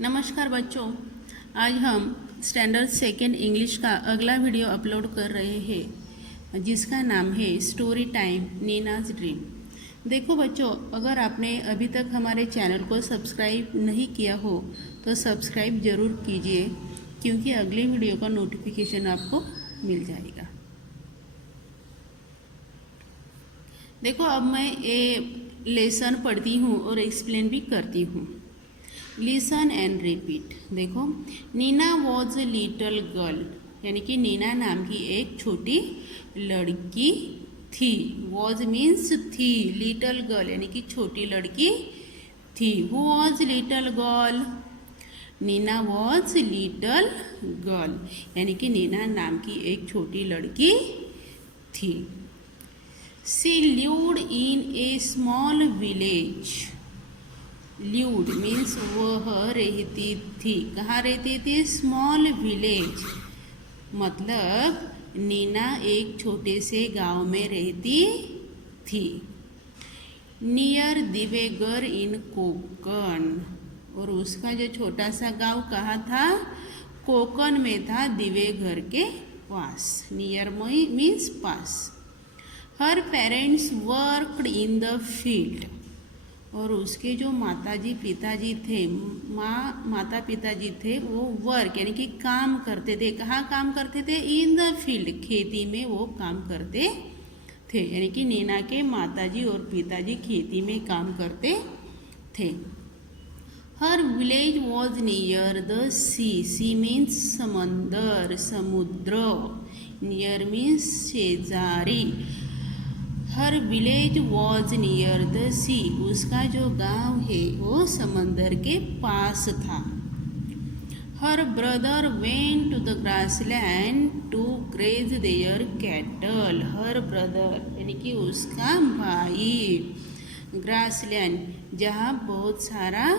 नमस्कार बच्चों, आज हम स्टैंडर्ड सेकेंड इंग्लिश का अगला वीडियो अपलोड कर रहे हैं जिसका नाम है स्टोरी टाइम नीनाज ड्रीम। देखो बच्चों, अगर आपने अभी तक हमारे चैनल को सब्सक्राइब नहीं किया हो तो सब्सक्राइब ज़रूर कीजिए, क्योंकि अगले वीडियो का नोटिफिकेशन आपको मिल जाएगा। देखो, अब मैं ये लेसन पढ़ती हूँ और एक्सप्लेन भी करती हूँ। Listen and repeat. देखो, Neena was a little girl, यानी कि नीना नाम की एक छोटी लड़की थी। वॉज मीन्स थी, लिटल गर्ल यानी कि छोटी लड़की थी। Who was little girl? Neena was little girl, यानी कि नीना नाम की एक छोटी लड़की थी। She lived in a small village. Lived means वह रहती थी। कहाँ रहती थी? स्मॉल विलेज, मतलब नीना एक छोटे से गांव में रहती थी। नियर दिवेगर इन कोकण, और उसका जो छोटा सा गांव कहाँ था? कोकण में था, दिवेघर के पास। नियर मीन्स पास। Her parents worked in the field, और उसके जो माता पिताजी थे वो वर्क यानी कि काम करते थे। कहाँ काम करते थे? इन द फील्ड, खेती में वो काम करते थे। यानी कि नीना के माताजी और पिताजी खेती में काम करते थे। Her village was near the sea. Sea means समंदर, समुद्र। नियर मीन्स शेजारी। Her village was near the sea, उसका जो गांव है वो समंदर के पास था। Her brother went to the grassland to graze their cattle. Her brother यानी कि उसका भाई, ग्रासलैंड जहाँ बहुत सारा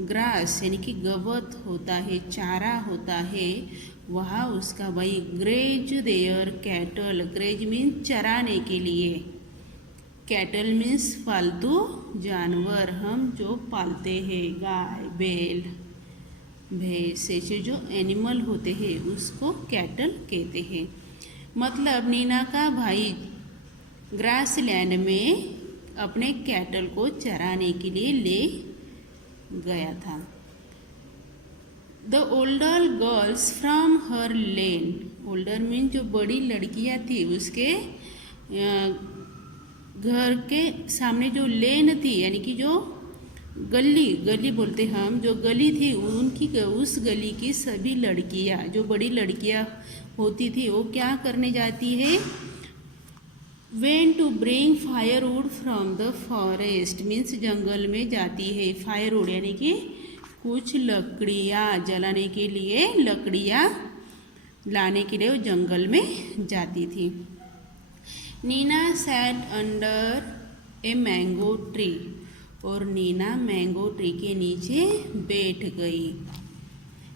ग्रास यानी कि गवत होता है, चारा होता है, वहाँ उसका भाई graze their cattle. Graze means चराने के लिए, कैटल मीन्स पालतू जानवर, हम जो पालते हैं, गाय, बैल, भैंस, ऐसे जो एनिमल होते हैं उसको कैटल कहते हैं। मतलब नीना का भाई ग्रासलैंड में अपने कैटल को चराने के लिए ले गया था। The older girls from her lane. Older mean जो बड़ी लड़कियां थी, उसके घर के सामने जो लेन थी यानी कि जो गली बोलते हम, जो गली थी उनकी, उस गली की सभी लड़कियां, जो बड़ी लड़कियां होती थी, वो क्या करने जाती है? Went to bring firewood from the forest means जंगल में जाती है। फायरवुड यानी कि कुछ लकड़ियाँ जलाने के लिए, लकड़ियाँ लाने के लिए वो जंगल में जाती थी। Neena sat under a mango tree, और नीना मैंगो ट्री के नीचे बैठ गई।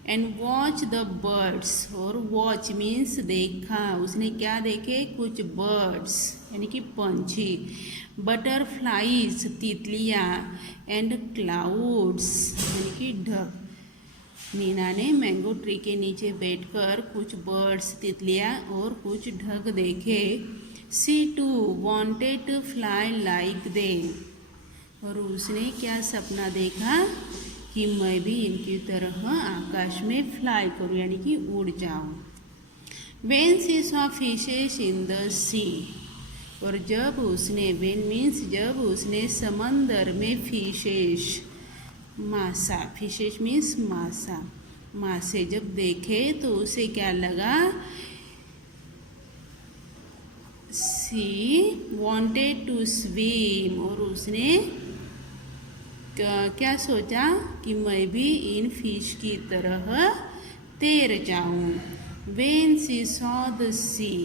एंड वॉच द बर्ड्स, और वॉच मीन्स देखा, उसने क्या देखे? कुछ बर्ड्स यानी कि पंछी, बटरफ्लाइज तितलियाँ, एंड क्लाउड्स यानी कि ढक। नीना ने मैंगो ट्री के नीचे बैठकर कुछ बर्ड्स, तितलियाँ और कुछ ढक देखे। She too wanted to fly like them, और उसने क्या सपना देखा कि मैं भी इनकी तरह आकाश में फ्लाई करूं यानी कि उड़ जाऊं। When she saw fishes in the sea, और जब उसने, वेन मीन्स जब उसने समंदर में फिशेस, मासा, फिशेस मीन्स मासा, मासे जब देखे तो उसे क्या लगा? सी वॉन्टेड टू स्विम, और उसने क्या सोचा कि मैं भी इन फिश की तरह तैर जाऊं। वेन सी सॉ द सी,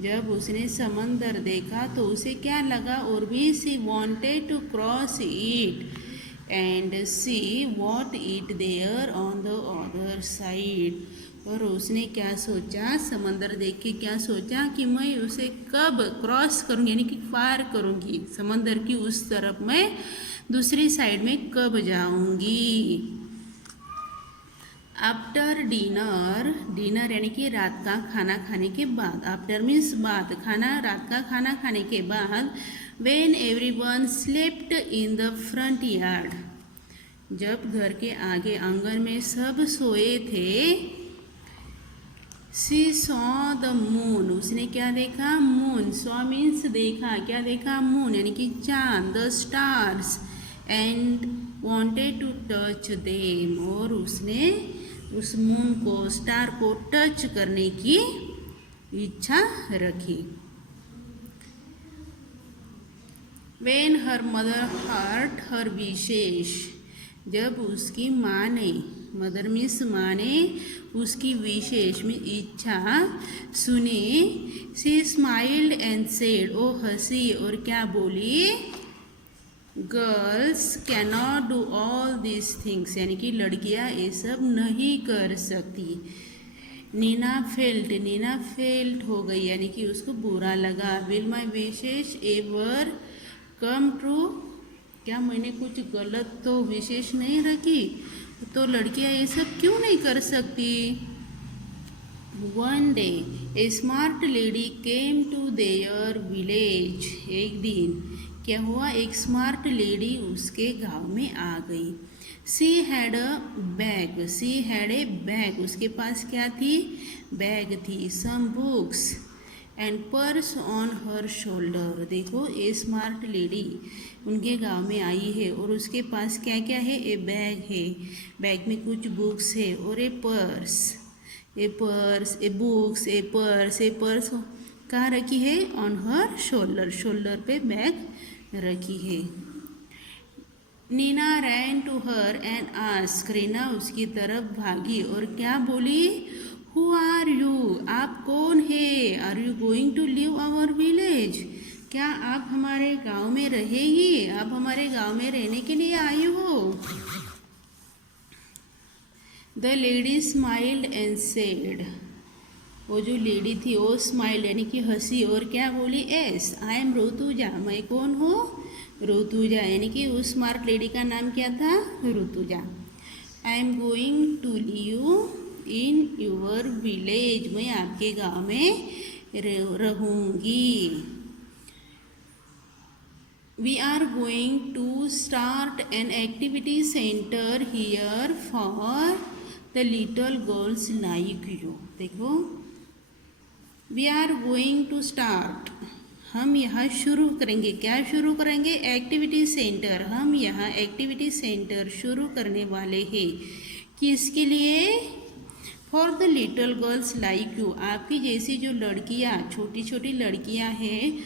जब उसने समंदर देखा तो उसे क्या लगा? और भी she wanted to cross it and see what it there on the other side, और उसने क्या सोचा? समंदर देख के क्या सोचा कि मैं उसे कब क्रॉस करूँगी यानी कि पार करूँगी, समंदर की उस तरफ मैं दूसरी साइड में कब जाऊंगी। आफ्टर डिनर, डिनर यानी कि रात का खाना खाने के बाद, आफ्टर मीन्स बाद, खाना, रात का खाना खाने के बाद, when everyone slept in the front yard, जब घर के आगे आंगन में सब सोए थे, शी सॉ द मून, उसने क्या देखा, मून, सॉ मीन्स देखा, क्या देखा, मून यानी कि चांद, the stars, and wanted to touch them, और उसने उस मून को, स्टार को टच करने की इच्छा रखी। When her mother heard her विशेष, जब उसकी माँ ने, मदर मीन्स माँ ने उसकी विशेष में इच्छा सुनी, शी स्माइल्ड एंड सेड, ओ हंसी और क्या बोली, girls cannot do all this things, यानी कि लड़कियां ये सब नहीं कर सकती। नीना फेल्ट हो गई, यानी कि उसको बुरा लगा। Will my wishes ever come true, क्या मैंने कुछ गलत तो विशेष नहीं रखी, तो लड़कियां ये सब क्यों नहीं कर सकती। One day a smart lady came to their village, एक दिन क्या हुआ, एक स्मार्ट लेडी उसके गांव में आ गई। शी हैड अ बैग, उसके पास क्या थी, बैग थी। Some books and purse on her shoulder, देखो ये स्मार्ट लेडी उनके गांव में आई है और उसके पास क्या क्या है, ए बैग है, बैग में कुछ बुक्स है और ए पर्स कहाँ रखी है, ऑन हर शोल्डर पे बैग रखी है। Neena ran to her and ask, Reena उसकी तरफ भागी और क्या बोली, हु आर यू, आप कौन है, are you going to leave our village, क्या आप हमारे गांव में रहेगी, आप हमारे गांव में रहने के लिए आई हो। The lady smiled and said, वो जो लेडी थी वो स्माइल यानी कि हंसी और क्या बोली, एस आई एम ऋतुजा, मैं कौन हूँ, ऋतुजा, यानी कि उस स्मार्ट लेडी का नाम क्या था, Rutuja. I am going to live in your village, मैं आपके गांव में रहूँगी। We are going to start an activity centre here for the little girls like you, देखो we are going to start, हम यहाँ शुरू करेंगे, क्या शुरू करेंगे, एक्टिविटी सेंटर, हम यहाँ एक्टिविटी सेंटर शुरू करने वाले हैं, किसके लिए, for the little girls like you, आपकी जैसी जो लड़कियाँ, छोटी छोटी लड़कियाँ हैं,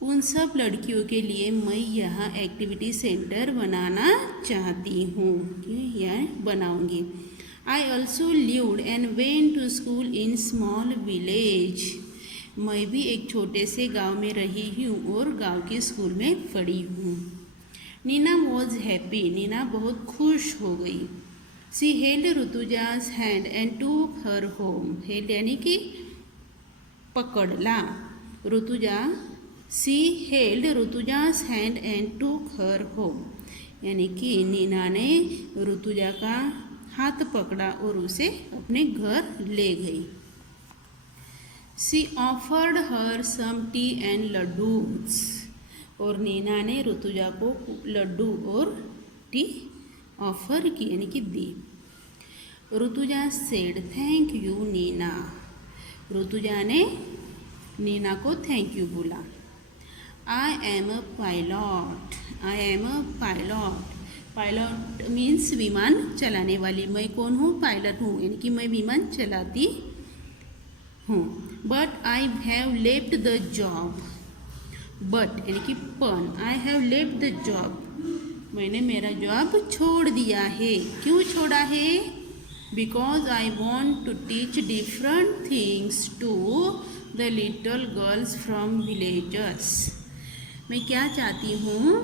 उन सब लड़कियों के लिए मैं यहाँ एक्टिविटी सेंटर बनाना चाहती हूँ, यह बनाऊँगी। I also lived and went to school in small village, मैं भी एक छोटे से गांव में रही हूँ और गांव के स्कूल में पढ़ी हूँ। नीना was happy, नीना बहुत खुश हो गई। She held ऋतुजा's hand and took her home, held यानी कि पकड़ला, Rutuja, she held ऋतुजा's hand and took her home, यानी कि नीना ने ऋतुजा का हाथ पकड़ा और उसे अपने घर ले गई। She offered her some tea and laddoos, और नीना ने ऋतुजा को लड्डू और टी ऑफर की यानी कि दी। Rutuja said thank you Neena, Rutuja ने नीना को थैंक यू बोला। I am a pilot, pilot means विमान चलाने वाली, मैं कौन हूँ, पायलट हूँ, यानी कि मैं विमान चलाती हूँ। But I have left the job, but यानी कि पन, I have left the job, मैंने मेरा जॉब छोड़ दिया है, क्यों छोड़ा है, because I want to teach different things to the little girls from villages, मैं क्या चाहती हूँ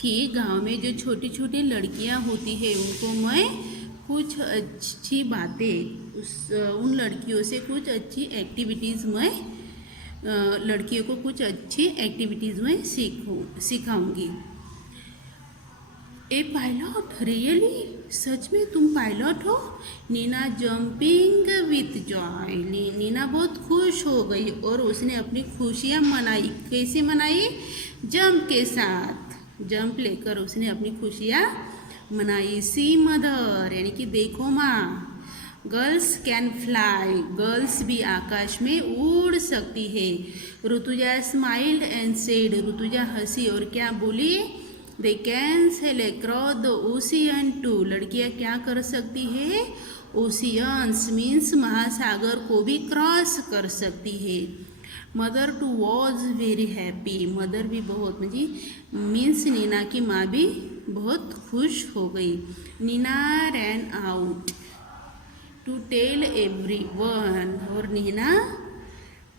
कि गांव में जो छोटी छोटी लड़कियां होती है उनको मैं कुछ अच्छी बातें, उन लड़कियों से कुछ अच्छी एक्टिविटीज़ मैं लड़कियों को कुछ अच्छी एक्टिविटीज़ में सिखाऊंगी। ए पायलट, रियली, सच में तुम पायलट हो? Neena jumping with joy. Neena बहुत खुश हो गई और उसने अपनी खुशियाँ मनाई। कैसे मनाई? जंप के साथ। जंप लेकर उसने अपनी खुशियाँ मनाई। सी मदर, यानी कि देखो माँ। गर्ल्स कैन फ्लाई, गर्ल्स भी आकाश में उड़ सकती है। Rituja smiled and said, Rituja हंसी और क्या बोली? They can sail across the ocean too, लड़कियाँ क्या कर सकती है? ओशियंस मीन्स महासागर को भी क्रॉस कर सकती है। Mother too was very happy, mother भी बहुत मीन्स नीना की माँ भी बहुत खुश हो गई। Neena ran out to tell everyone, और नीना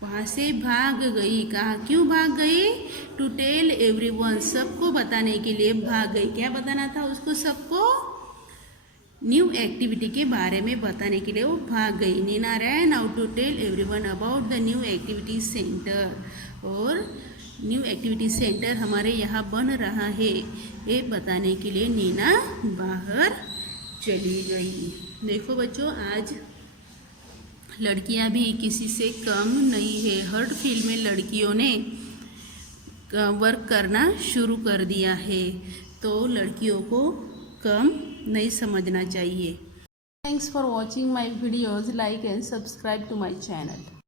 वहाँ से भाग गई। कहा क्यों भाग गई? टू टेल एवरीवन, सबको बताने के लिए भाग गई। क्या बताना था उसको? सबको न्यू एक्टिविटी के बारे में बताने के लिए वो भाग गई। Neena ran out to tell everyone about the new activity centre, और न्यू एक्टिविटी सेंटर हमारे यहाँ बन रहा है ये बताने के लिए नीना बाहर चली गई। देखो बच्चों, आज लड़कियां भी किसी से कम नहीं है। हर फील्ड में लड़कियों ने वर्क करना शुरू कर दिया है, तो लड़कियों को कम नहीं समझना चाहिए। Thanks for watching my videos, like and subscribe to my channel.